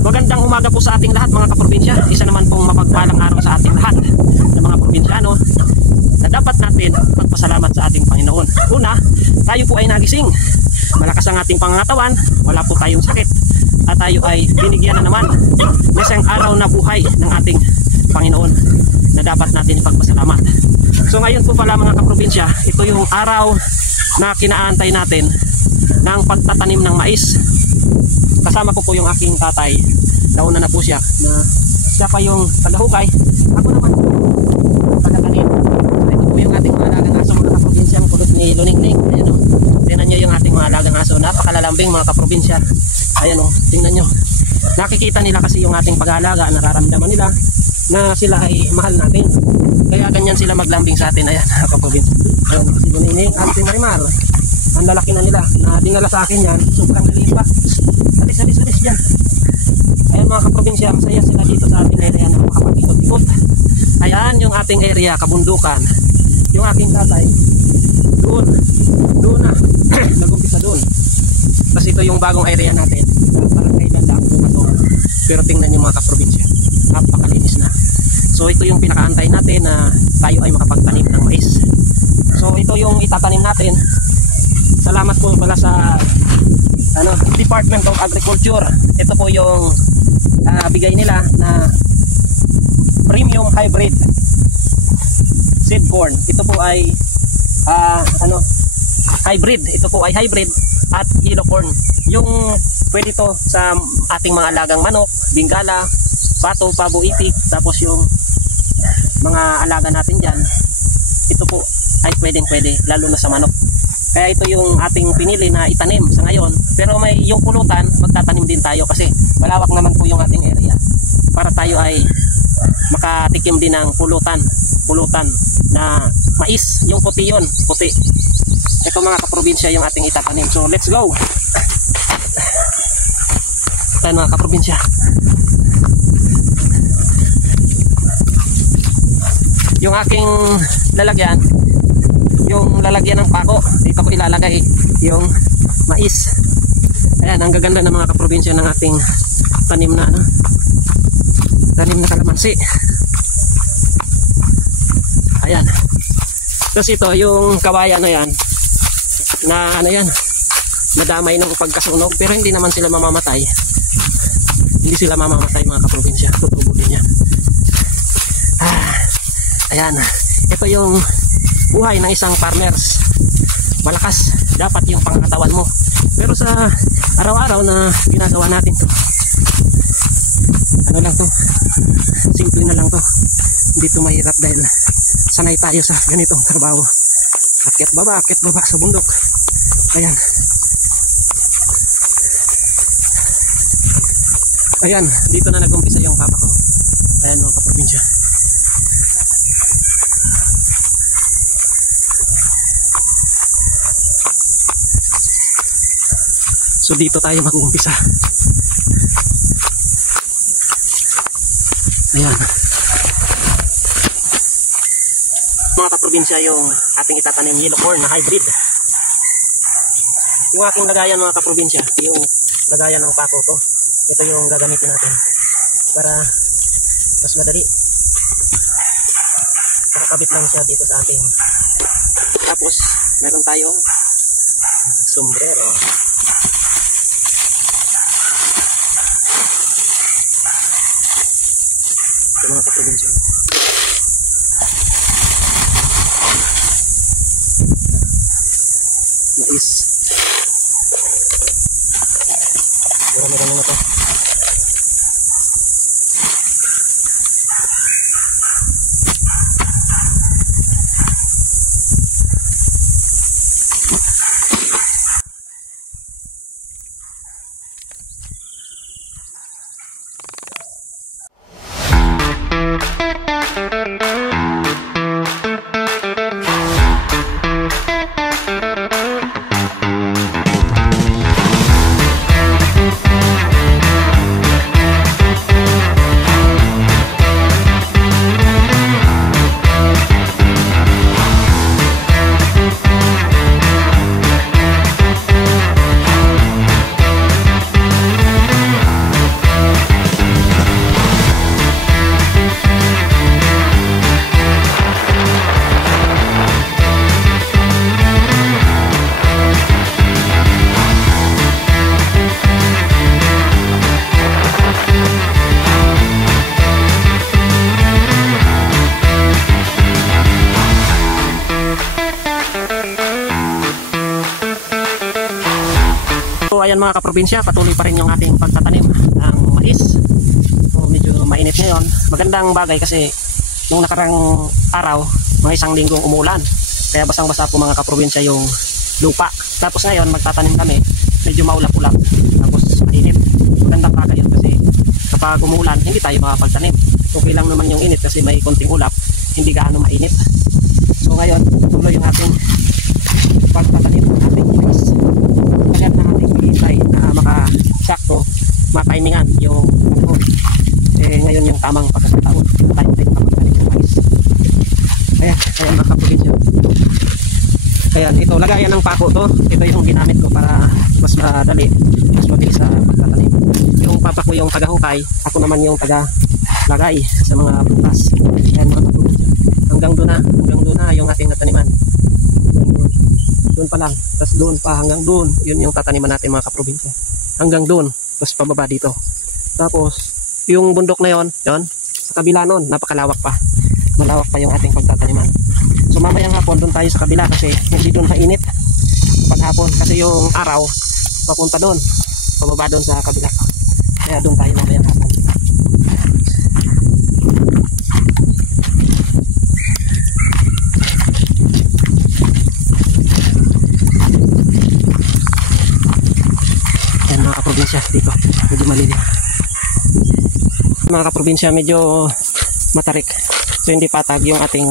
Magandang umaga po sa ating lahat mga kaprobinsya. Isa naman pong mapagpalang araw sa ating lahat ng mga probinsyano na dapat natin magpasalamat sa ating Panginoon. Una, tayo po ay nagising. Malakas ang ating pangangatawan, wala po tayong sakit, at tayo ay binigyan na naman ng isang araw na buhay ng ating Panginoon na dapat natin ipagpasalamat. So ngayon po pala mga kaprobinsya, ito yung araw na kinaantay natin ng pagtatanim ng mais. Kasama ko po yung aking tatay, nauna na po siya, na siya pa yung tagahukay, ako naman po yung tagatanim. So ito po yung ating mga alagang aso mga kaprobinsya, ang kulot ni Luningning. Ayan o, tingnan nyo yung ating mga alagang aso, napakalalambing mga kaprobinsya. Ayan o, tingnan nyo, nakikita nila kasi yung ating pag-aalaga, nararamdaman nila na sila ay mahal natin, kaya ganyan sila maglambing sa atin. Ayan mga kaprobinsya, ayan si Luningning at si Marimar, ang lalaki na nila, na dinala sa akin yan, sobrang liit pa. Alis dyan. Ayan mga kaprobinsya, masaya sila dito sa ating area na makapag-ikot-ikot. Ayan yung ating area, kabundukan. Yung aking tatay, doon na, nag-umpisa doon. Kasi ito yung bagong area natin. Parang kailan lang po ito. Pero tingnan yung mga kaprobinsya, napakalinis na. So ito yung pinakaantay natin na tayo ay makapagtanim ng mais. So ito yung itatanim natin. Salamat po pala sa Department of Agriculture. Ito po yung bigay nila na premium hybrid seed corn. Ito po ay hybrid. Ito po ay hybrid at yellow corn. Yung pwede to sa ating mga alagang manok, bingala, pato, pabo, itik, tapos yung mga alaga natin dyan, ito po ay pwede lalo na sa manok. Kaya ito yung ating pinili na itanim sa ngayon. Pero may yung pulutan, magtatanim din tayo kasi malawak naman po yung ating area. Para tayo ay makatikim din ng pulutan na mais. Yung puti yun, puti. Ito mga kaprobinsya yung ating itatanim. So let's go! Ayan mga kaprobinsya. Yung aking lalagyan, yung lalagyan ng pako, dito ko ilalagay yung mais. Ayan, ang gaganda ng mga kaprobinsya ng ating tanim na kalamansi. Ayan. Tapos ito yung kawayan na yan, na nadamay ng pagkasunog, pero hindi naman sila mamamatay. Hindi sila mamamatay mga kaprobinsya, tutubo din yan. Ayan, ito yung buhay ng isang farmers. Malakas dapat yung pangkatawan mo, pero sa araw-araw na ginagawa natin to, lang to, simple na lang to, hindi to mahirap dahil sanay tayo sa ganitong trabaho. Akyat baba sa bundok. Ayan, ayan, dito na nag-umpisa yung papa ko. Ayan mga kaprobinsya. So dito tayo mag-uumpisa. Ayan. Mga kaprobinsya, yung ating itatanim yellow corn na hybrid. Yung aking lagayan mga kaprobinsya, yung lagayan ng pako to. Ito yung gagamitin natin para mas madali. Nakakabit lang siya dito sa ating. Tapos meron tayo sombrero. Mga kaprobinsya, mais, marami na to. mga kaprobinsya, patuloy pa rin yung ating pagtatanim ng mais. So, medyo mainit ngayon. Magandang bagay kasi nung nakarang araw, mga isang linggong umulan. Kaya basang-basa po mga kaprobinsya yung lupa. Tapos ngayon magtatanim kami, medyo maulap-ulap. Tapos mainit. Magandang bagay yun kasi kapag umulan, hindi tayo makapagtanim. Okay lang naman yung init kasi may konting ulap, hindi gaano mainit. So ngayon, tuloy yung ating pagtatanim ng ating mais. Kaya na ating pag-iisay na makasakto, matimingan yung panahon. Ngayon yung tamang pagkakataon, tayo tayo kapagtanim ng mais. Ayan mga kaprobinsya. Ayan, ito, lagayan ng pako to. Ito yung ginamit ko para mas madali, mas mabilis sa pagtatanim. Yung papa ko yung taga-hukay, ako naman yung taga-lagay sa mga prutas. Ayan mga kaprobinsya. Hanggang doon na yung ating nataniman. Doon pa lang, tapos doon pa hanggang doon. Yun yung tataniman natin mga kaprobinsya. Hanggang doon, tapos pababa dito. Tapos, yung bundok na yon, sa kabila nun, napakalawak pa. Malawak pa yung ating pagtataniman. So mamayang hapon doon tayo sa kabila kasi hindi doon mainit paghapon kasi yung araw papunta doon, pababa doon sa kabila. Kaya doon tayo mamayang hapon. Ayan mga kaprobinsya, dito medyo malilim. Mga kaprobinsya, medyo matarik. So hindi patag yung ating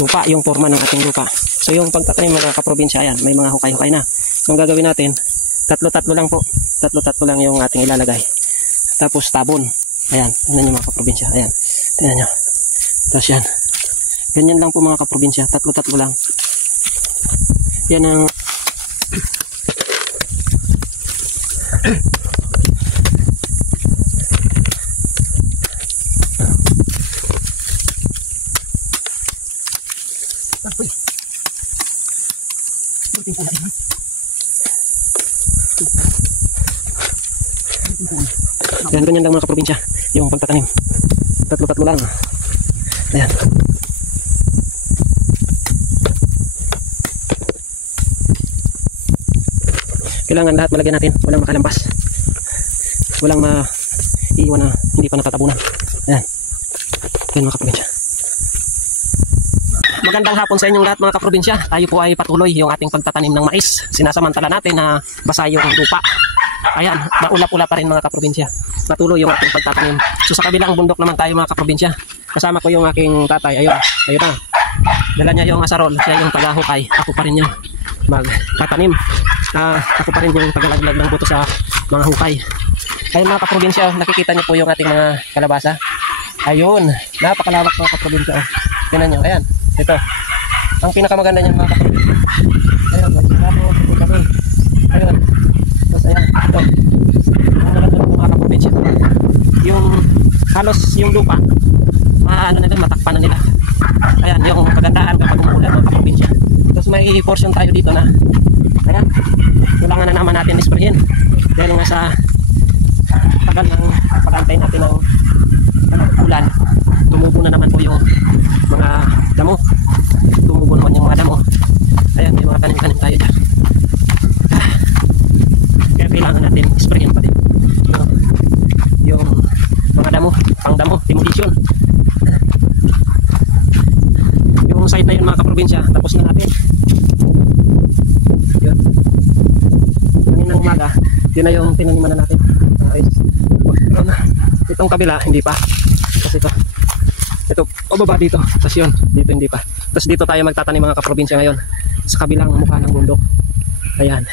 lupa, yung forma ng ating lupa. So yung pagtatanim mga kaprobinsya, ayan, may mga hukay-hukay na. So ang gagawin natin, tatlo-tatlo lang po. Tatlo-tatlo lang yung ating ilalagay. Tapos tabon. Ayan, tingnan nyo mga kaprobinsya. Ayan, tingnan nyo. Tapos yan. Ganyan lang po mga kaprobinsya, tatlo-tatlo lang. Yan ang Yan, ganyan lang mga kaprobinsya yung pagtatanim. Tatlo-tatlo lang. Ayan. Kailangan lahat malagyan natin. Walang makalampas. Walang maiiwan na hindi pa natatabunan. Ayan. Ayan mga kaprobinsya. Magandang hapon sa inyong lahat mga kaprobinsya. Tayo po ay patuloy yung ating pagtatanim ng mais. Sinasamantala natin na basa yung lupa. Ayan, maulap-ulap pa rin mga kaprobinsya. Patuloy yung ating pagtatanim. So sa kabilang bundok naman tayo mga kaprobinsya. Kasama ko yung aking tatay. Ayun na. Dala niya yung asarol. Siya yung taga-hukay. Ako pa rin yung magtatanim. Ako pa rin yung tagalaglag ng buto sa mga hukay. Ayun mga kaprobinsya, nakikita niyo po yung ating mga kalabasa. Ayun, napakalawak mga kaprobinsya. Tingnan niyo, ayan. Ito. Ang pinakamaganda niyan mga kaprobinsya. Ayun, ayun. Tapos ayan, ito. Ang maganda ng mga kaprobinsya. Yung halos yung lupa, matakpan na nila. Ayan, yung kagandaan kapag umulan mga kaprobinsya. Tapos may portion tayo dito na ayan, kailangan na naman natin isprayin. Dahil nga sa tagal ng pag-antay natin ng ulan, tumubo na naman po yung mga damo. Tumubo naman yung mga damo. Ayan, may mga tanim-tanim tayo dyan. Kaya kailangan natin isprayin pa din yung mga damo, pang-damo, demolition. Yung site na yun mga kaprobinsya, tapos na natin. Yun. Kaninang umaga, yun na yung tinaniman na natin. Itong kabila, hindi pa. Kasi ito, baba dito. Tapos yun, dito hindi pa. Tapos dito tayo magtatanim mga kaprobinsya ngayon. Sa kabilang mukha ng bundok. Ayan.